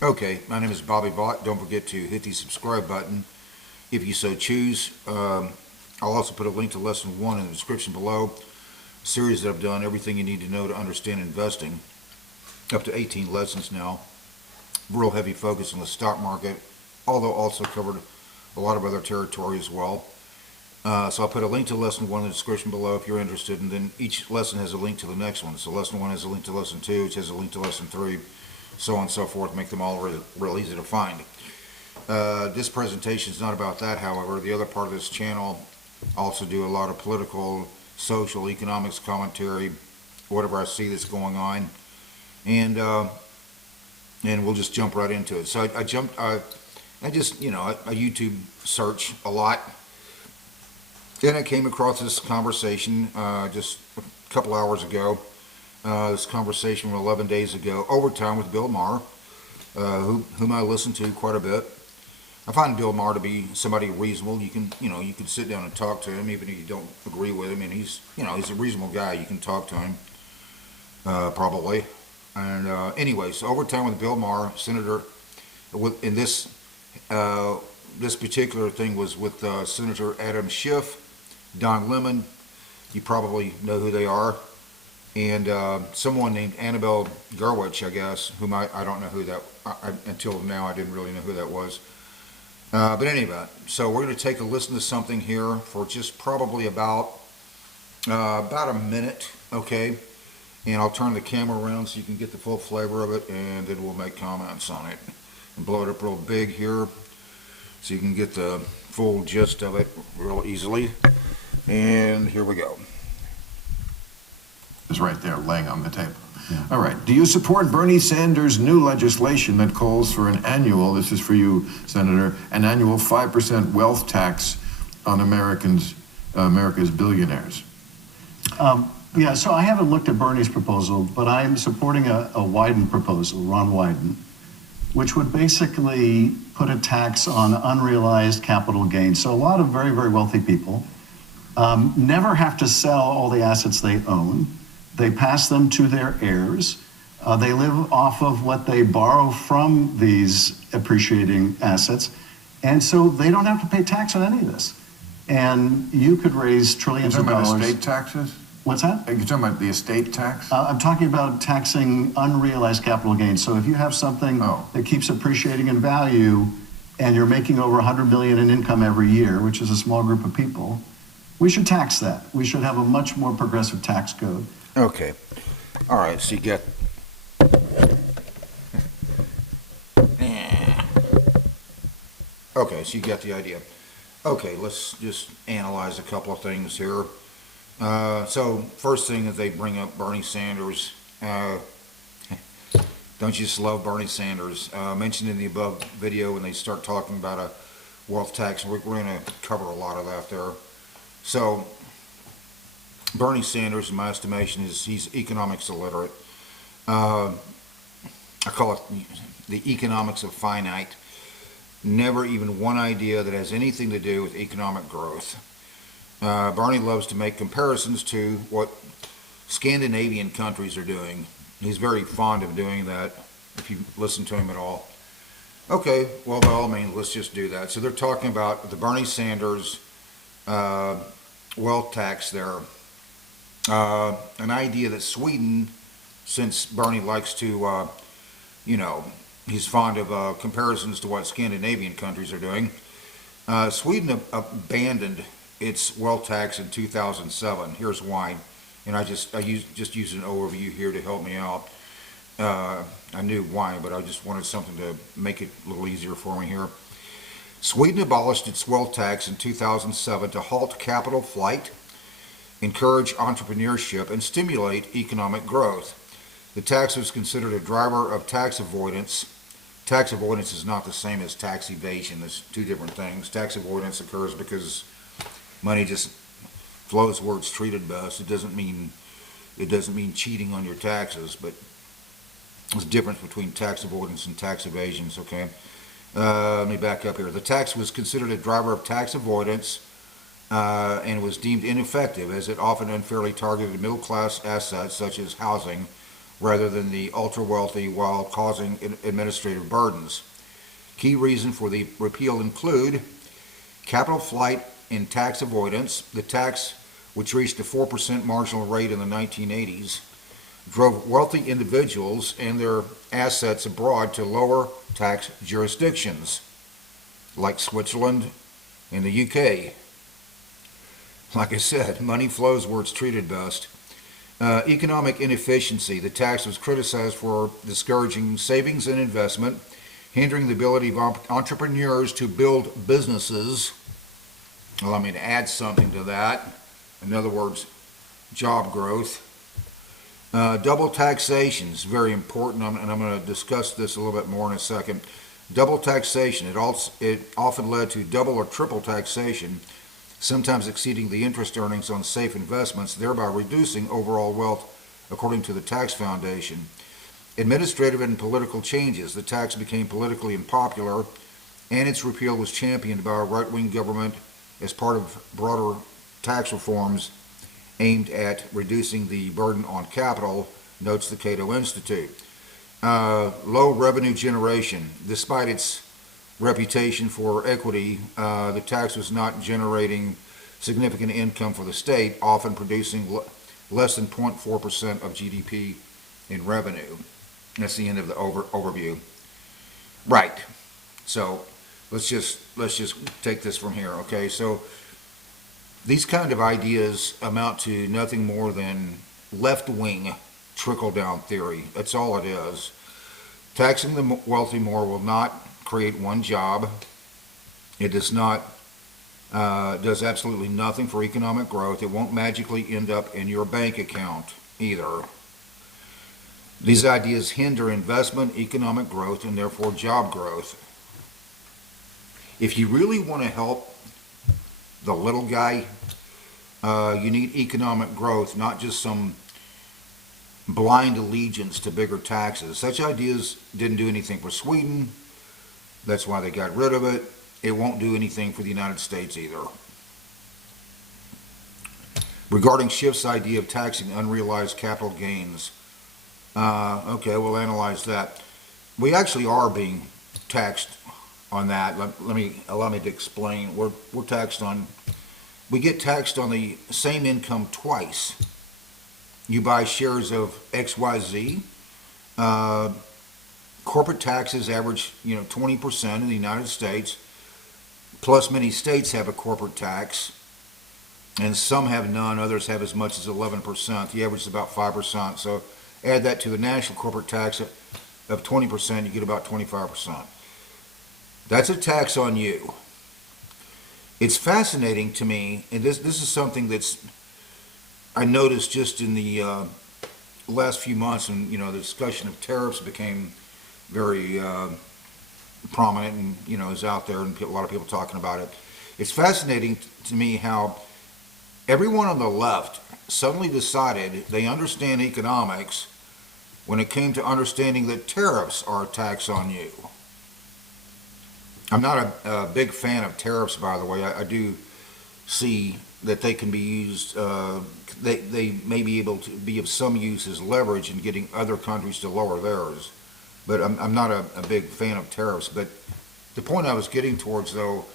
Okay, my name is Bobby Vaught. Don't forget to hit the subscribe button if you so choose. I'll also put a link to lesson 1 in the description below. A series that I've done, everything you need to know to understand investing. Up to 18 lessons now. Real heavy focus on the stock market, although also covered a lot of other territory as well. So I'll put a link to lesson 1 in the description below if you're interested, and then each lesson has a link to the next one. So lesson 1 has a link to lesson 2, which has a link to lesson 3, so on and so forth, make them all real easy to find. This presentation is not about that, however. The other part of this channel also do a lot of political, social, economics commentary, whatever I see that's going on, and we'll just jump right into it. So I just, I YouTube search a lot, and I came across this conversation just a couple hours ago. This conversation from 11 days ago, Overtime with Bill Maher, whom I listen to quite a bit. I find Bill Maher to be somebody reasonable. You can sit down and talk to him, even if you don't agree with him, and he's a reasonable guy. You can talk to him, probably. And anyway, so Overtime with Bill Maher, Senator, in this particular thing was with Senator Adam Schiff, Don Lemon. You probably know who they are. And someone named Annabelle Gurwitch, I guess, whom I don't know who that, until now I didn't really know who that was. But anyway, so we're going to take a listen to something here for just probably about a minute, okay? And I'll turn the camera around so you can get the full flavor of it, and then we'll make comments on it. And blow it up real big here so you can get the full gist of it real easily. And here we go. Is right there laying on the table. Yeah. All right. Do you support Bernie Sanders' new legislation that calls for an annual, this is for you, Senator, an annual 5% wealth tax on America's billionaires? Yeah, so I haven't looked at Bernie's proposal, but I am supporting a Wyden proposal, Ron Wyden, which would basically put a tax on unrealized capital gains. So a lot of very, very wealthy people never have to sell all the assets they own. They pass them to their heirs. They live off of what they borrow from these appreciating assets. And so they don't have to pay tax on any of this. And you could raise trillions of dollars. You're talking about estate taxes? What's that? Are you talking about the estate tax? I'm talking about taxing unrealized capital gains. So if you have something that keeps appreciating in value and you're making over 100 million in income every year, which is a small group of people, we should tax that. We should have a much more progressive tax code. Okay. All right, so you get... Okay, so you get the idea. Okay, let's just analyze a couple of things here. So, first thing is they bring up Bernie Sanders. Don't you just love Bernie Sanders? Mentioned in the above video when they start talking about a wealth tax, we're going to cover a lot of that there. So, Bernie Sanders, in my estimation, he's economics illiterate. I call it the economics of finite. Never even one idea that has anything to do with economic growth. Bernie loves to make comparisons to what Scandinavian countries are doing. He's very fond of doing that, if you listen to him at all. Okay, well, by all means, let's just do that. So they're talking about the Bernie Sanders wealth tax there. An idea that Sweden, since Bernie likes to, he's fond of comparisons to what Scandinavian countries are doing. Sweden abandoned its wealth tax in 2007. Here's why, and I just used an overview here to help me out. I knew why, but I just wanted something to make it a little easier for me here. Sweden abolished its wealth tax in 2007 to halt capital flight, encourage entrepreneurship, and stimulate economic growth. The tax was considered a driver of tax avoidance. Tax avoidance is not the same as tax evasion. There's two different things. Tax avoidance occurs because money just flows where it's treated best. It doesn't mean cheating on your taxes, but there's a difference between tax avoidance and tax evasions, okay? Let me back up here. The tax was considered a driver of tax avoidance and was deemed ineffective as it often unfairly targeted middle-class assets such as housing rather than the ultra-wealthy while causing administrative burdens. Key reasons for the repeal include capital flight and tax avoidance. The tax, which reached a 4% marginal rate in the 1980s, drove wealthy individuals and their assets abroad to lower tax jurisdictions, like Switzerland and the UK. Like I said, money flows where it's treated best. Economic inefficiency. The tax was criticized for discouraging savings and investment, hindering the ability of entrepreneurs to build businesses. Allow me to add something to that. In other words, job growth. Double taxation is very important, and I'm going to discuss this a little bit more in a second. Double taxation, it often led to double or triple taxation, sometimes exceeding the interest earnings on safe investments, thereby reducing overall wealth, according to the Tax Foundation. Administrative and political changes. The tax became politically unpopular, and its repeal was championed by a right-wing government as part of broader tax reforms aimed at reducing the burden on capital, notes the Cato Institute. Low revenue generation. Despite its reputation for equity, the tax was not generating significant income for the state, often producing less than 0.4% of GDP in revenue. That's the end of the overview. Right. So let's just take this from here. Okay. So these kind of ideas amount to nothing more than left-wing trickle-down theory. That's all it is. Taxing the wealthy more will not create one job. It does absolutely nothing for economic growth. It won't magically end up in your bank account either. These ideas hinder investment, economic growth, and therefore job growth. If you really want to help the little guy, you need economic growth, not just some blind allegiance to bigger taxes. Such ideas didn't do anything for Sweden. That's why they got rid of it. It won't do anything for the United States either. Regarding Schiff's idea of taxing unrealized capital gains, okay, we'll analyze that. We actually are being taxed on that. Allow me to explain. We're taxed on. We get taxed on the same income twice. You buy shares of XYZ. Corporate taxes average, 20% in the United States. Plus, many states have a corporate tax, and some have none. Others have as much as 11%. The average is about 5%. So, add that to the national corporate tax of 20%, you get about 25%. That's a tax on you. It's fascinating to me, and this is something that's I noticed just in the last few months, and the discussion of tariffs became very prominent, and is out there, and a lot of people talking about it. It's fascinating to me how everyone on the left suddenly decided they understand economics when it came to understanding that tariffs are a tax on you. I'm not a big fan of tariffs, by the way. I do see that they can be used, they may be able to be of some use as leverage in getting other countries to lower theirs. But I'm not a big fan of tariffs. But the point I was getting towards, though,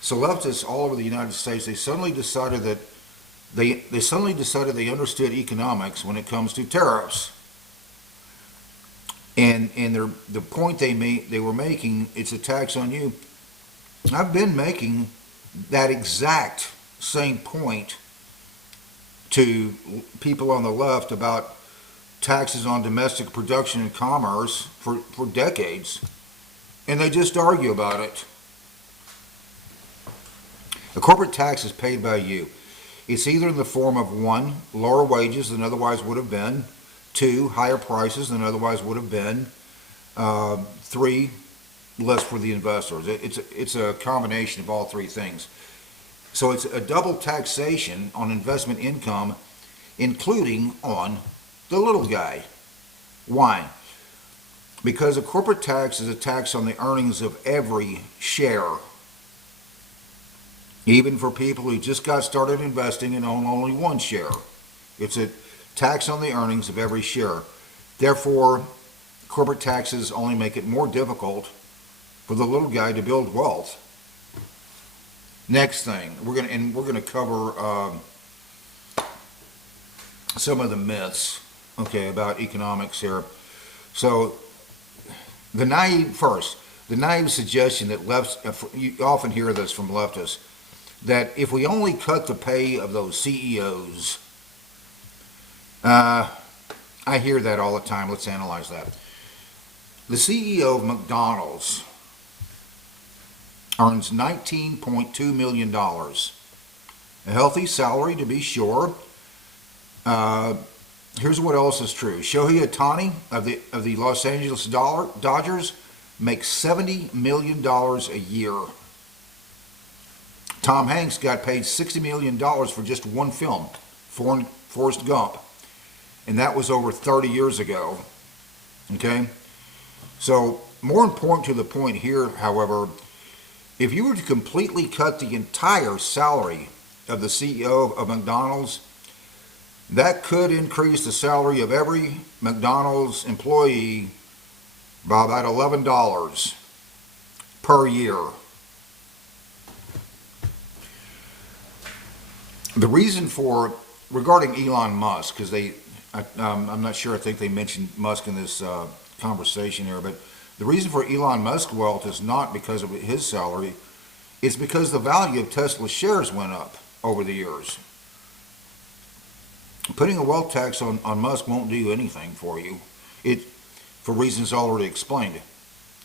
so leftists all over the United States, they suddenly decided that they understood economics when it comes to tariffs. And the point they were making, it's a tax on you. I've been making that exact same point to people on the left about taxes on domestic production and commerce for decades, and they just argue about it. A corporate tax is paid by you. It's either in the form of 1, lower wages than otherwise would have been, 2, higher prices than otherwise would have been, 3, less for the investors. It's a combination of all three things. So it's a double taxation on investment income, including on the little guy. Why? Because a corporate tax is a tax on the earnings of every share. Even for people who just got started investing and own only one share. It's a tax on the earnings of every share. Therefore, corporate taxes only make it more difficult for the little guy to build wealth. Next thing, we're gonna cover some of the myths, okay, about economics here. So, the naive suggestion that you often hear this from leftists, that if we only cut the pay of those CEOs, I hear that all the time. Let's analyze that. The CEO of McDonald's earns $19.2 million. A healthy salary, to be sure. Here's what else is true. Shohei Ohtani of the Los Angeles Dodgers makes $70 million a year. Tom Hanks got paid $60 million for just one film, Forrest Gump. And that was over 30 years ago. Okay? So, more important to the point here, however, if you were to completely cut the entire salary of the CEO of McDonald's, that could increase the salary of every McDonald's employee by about $11 per year. The reason regarding Elon Musk, because I'm not sure, I think they mentioned Musk in this conversation here, but the reason for Elon Musk's wealth is not because of his salary, it's because the value of Tesla shares went up over the years. Putting a wealth tax on Musk won't do anything for you, for reasons already explained.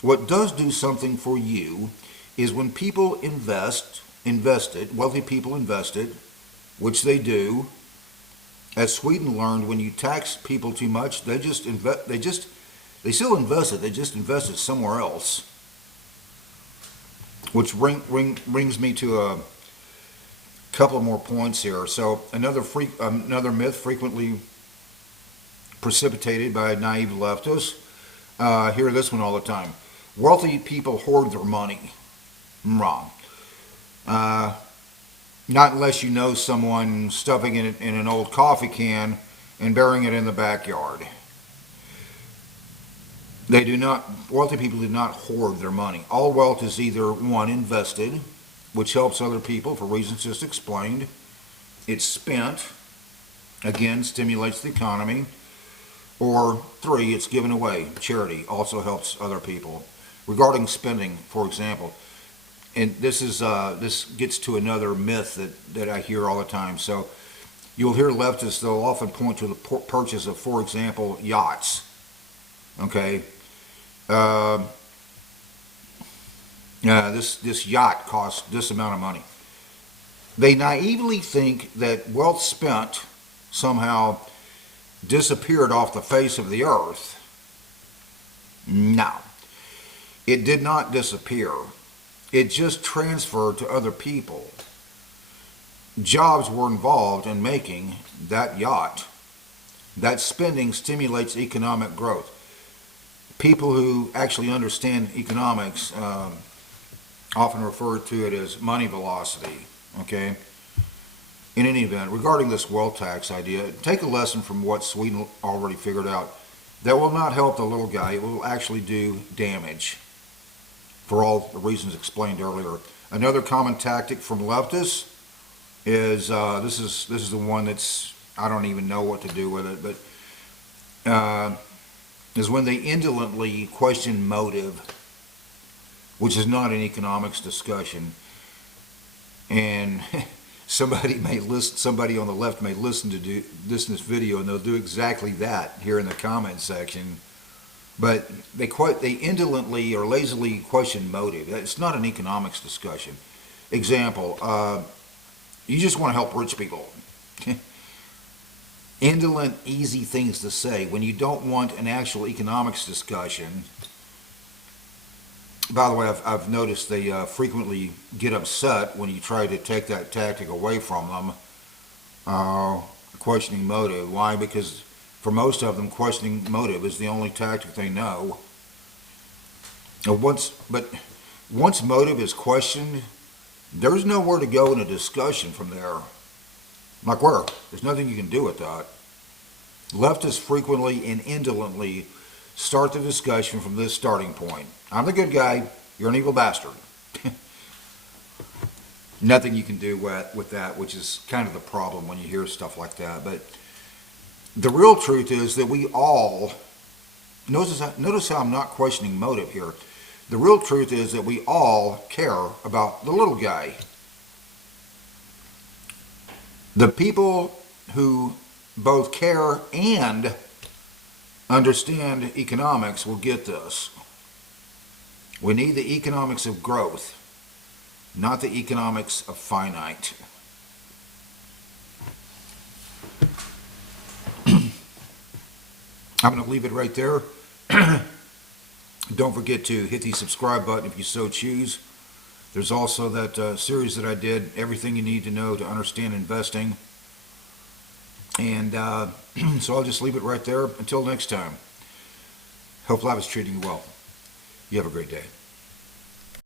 What does do something for you is when people wealthy people invested, which they do. As Sweden learned, when you tax people too much, they still invest it, they just invest it somewhere else. Which brings me to a couple of more points here. So another myth frequently precipitated by naive leftists. Hear this one all the time. Wealthy people hoard their money. Wrong. Not unless you know someone stuffing it in an old coffee can and burying it in the backyard. Wealthy people do not hoard their money. All wealth is either one, invested, which helps other people for reasons just explained. It's spent, again, stimulates the economy. Or three, it's given away. Charity also helps other people. Regarding spending, for example, and this gets to another myth that I hear all the time. So you'll hear leftists, they'll often point to the purchase of, for example, yachts. Okay? This yacht costs this amount of money. They naively think that wealth spent somehow disappeared off the face of the earth. No. It did not disappear. It just transferred to other people. Jobs were involved in making that yacht. That spending stimulates economic growth. People who actually understand economics often refer to it as money velocity, okay? In any event, regarding this wealth tax idea, take a lesson from what Sweden already figured out. That will not help the little guy. It will actually do damage for all the reasons explained earlier. Another common tactic from leftists is, this is the one that's, I don't even know what to do with it, but is when they indolently question motive, which is not an economics discussion. And somebody on the left may listen to this video, and they'll do exactly that here in the comment section. But they indolently or lazily question motive. It's not an economics discussion. Example, you just want to help rich people. Indolent, easy things to say when you don't want an actual economics discussion. By the way, I've noticed they frequently get upset when you try to take that tactic away from them, questioning motive. Why? Because for most of them, questioning motive is the only tactic they know. But once motive is questioned, there's nowhere to go in a discussion from there. Like where? There's nothing you can do with that. Leftists frequently and indolently start the discussion from this starting point. I'm the good guy, you're an evil bastard. Nothing you can do with that, which is kind of the problem when you hear stuff like that. But the real truth is that we all, notice how I'm not questioning motive here. The real truth is that we all care about the little guy. The people who both care and understand economics will get this. We need the economics of growth, not the economics of finite. I'm going to leave it right there. Don't forget to hit the subscribe button if you so choose. There's also that series that I did, Everything You Need to Know to Understand Investing. And so I'll just leave it right there. Until next time. Hope life is treating you well. You have a great day.